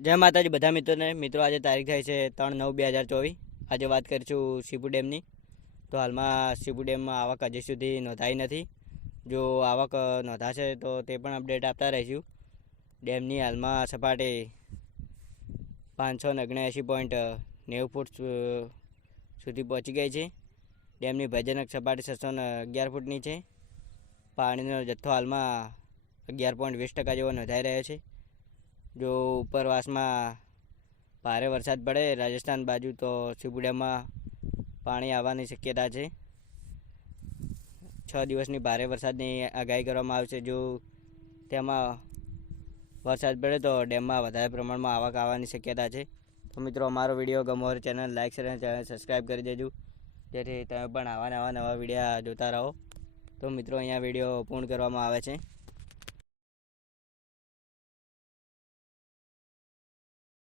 જય માતાજી બધા મિત્રોને. મિત્રો, આજે તારીખ થાય છે ત્રણ નવ બે હજાર ચોવીસ. આજે વાત કરીશું શિપુ ડેમની. તો હાલમાં શિપુ ડેમમાં આવક હજી સુધી નોંધાઈ નથી. જો આવક નોંધાશે તો તે પણ અપડેટ આપતા રહીશું. ડેમની હાલમાં સપાટી પાંચસો ઓગણએંસી પોઈન્ટ નેવું ફૂટ સુધી પહોંચી ગઈ છે. ડેમની ભયજનક સપાટી છસો અગિયાર ફૂટની છે. પાણીનો જથ્થો હાલમાં અગિયાર પોઈન્ટ વીસ ટકા જેવો નોંધાઈ રહ્યો છે. જો ઉપરવાસમાં ભારે વરસાદ પડે, રાજસ્થાન બાજુ તો સીપુ ડેમમાં પાણી આવવાની શક્યતા છે. છ દિવસની ભારે વરસાદની આગાહી કરવામાં આવશે. જો તેમાં વરસાદ પડે તો ડેમમાં વધારે પ્રમાણમાં આવક આવવાની શક્યતા છે. તો મિત્રો, અમારો વીડિયો ગમો હોય ચેનલ લાઇક શેર અને ચેનલ સબસ્ક્રાઈબ કરી દેજો. જેથી તમે પણ આવા નવા નવા વિડીયા જોતા રહો. તો મિત્રો, અહીંયા વીડિયો પૂર્ણ કરવામાં આવે છે.